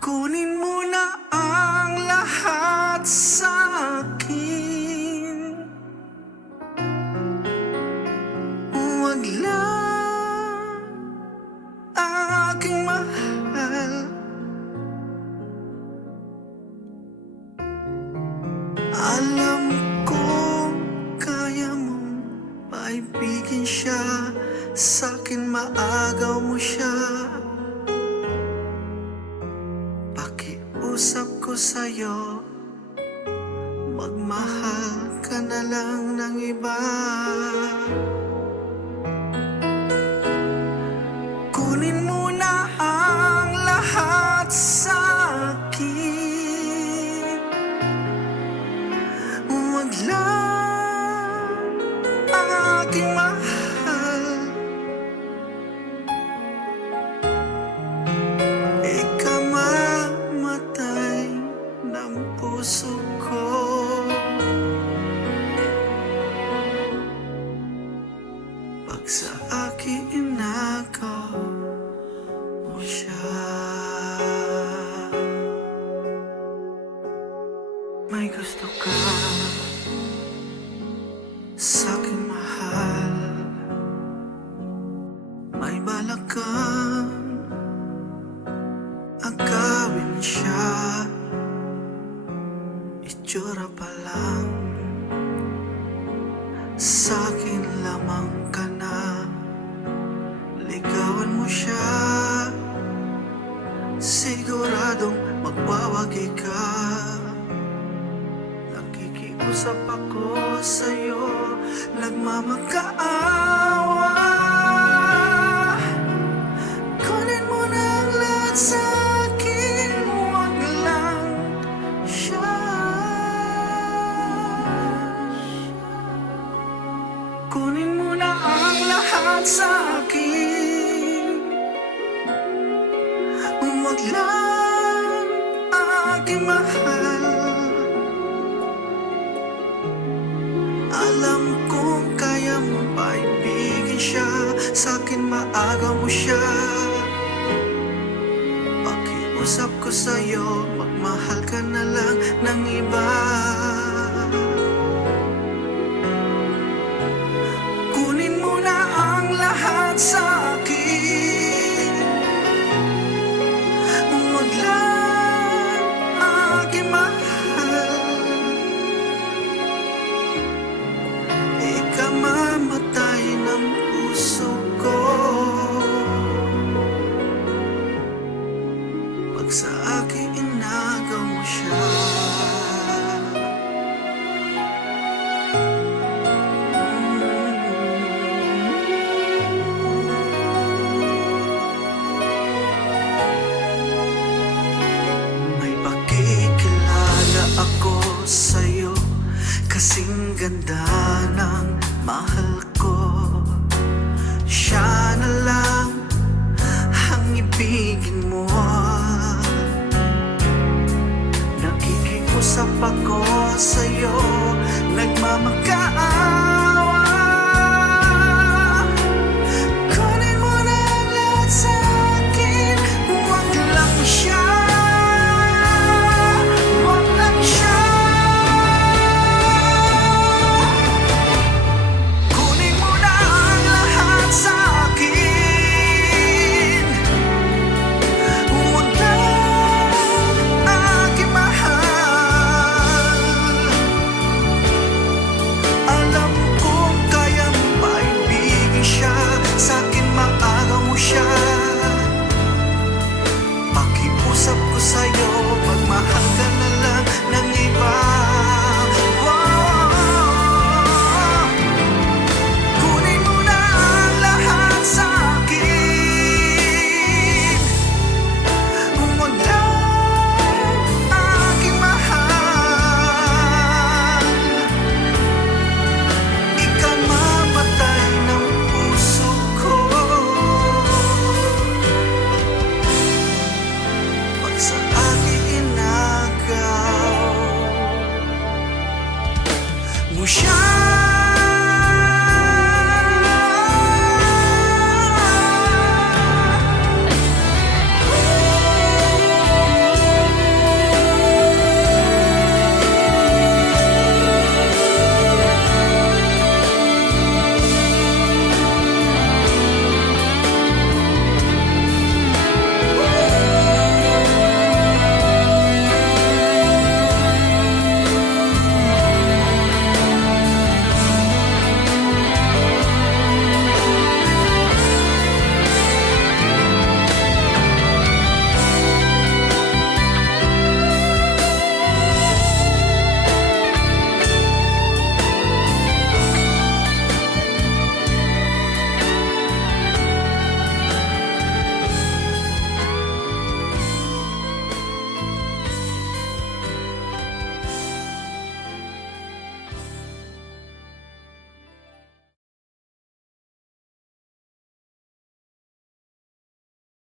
Kunin mo na ang lahat sa akin. Huwag lang ang aking mahal. Alam kong kaya mong paibigin siya, sa'kin maagaw mo siya. Pakiusap ko sa'yo, magmahal ka na lang ng iba. Kunin mo na ang lahat sa akin. Huwag lang ang aking mahal. Ikamamatay ng puso ko. Pag sa akin inagaw mo siya. May gusto ka sa'king mahal. May balak kang agawin siya. Itsura pa lang, sa'kin lamang ka na. Ligawan mo siya, siguradong magwawagi ka. Nakikiusap ako sa'yo, nagmamakaawa. Kunin mo na ang lahat sa akin, huwag lang siya. Kunin mo na ang lahat sa akin, huwag lang ang aking mahal. Alam kong kaya mo paibigin siya, sa'kin maagaw mo siya. Pakiusap ko sa'yo, magmahal ka na lang ng iba. Kunin mo na ang lahat sa akin, huwag lang ang aking mahal. Ikamamatay ng puso ko. Pag sa akin inagaw mo siya. May pakikilala ako sa'yo, kasing ganda